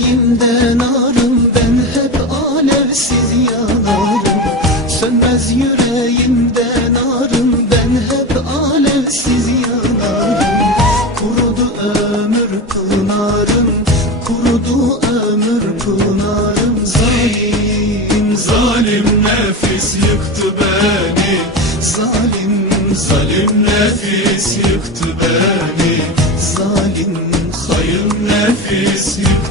yüreğimden arım ben hep alevsiz yanarım. Sönmez yüreğimden arım ben hep alevsiz yanarım. Kurudu ömür pınarım kurudu ömür pınarım. Zalim zalim nefis yıktı beni. Zalim zalim nefis yıktı beni. Zalim hayır nefis yıktı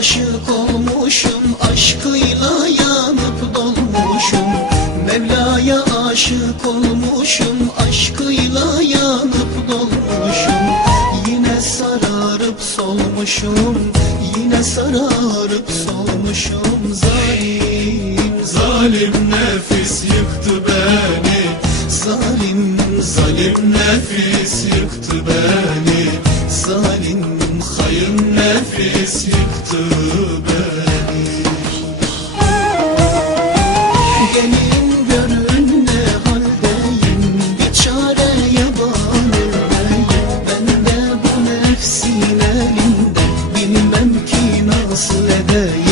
aşık olmuşum Aşkıyla yanıp dolmuşum. Mevla'ya aşık olmuşum Aşkıyla yanıp dolmuşum. Yine sararıp solmuşum Yine sararıp Yeah.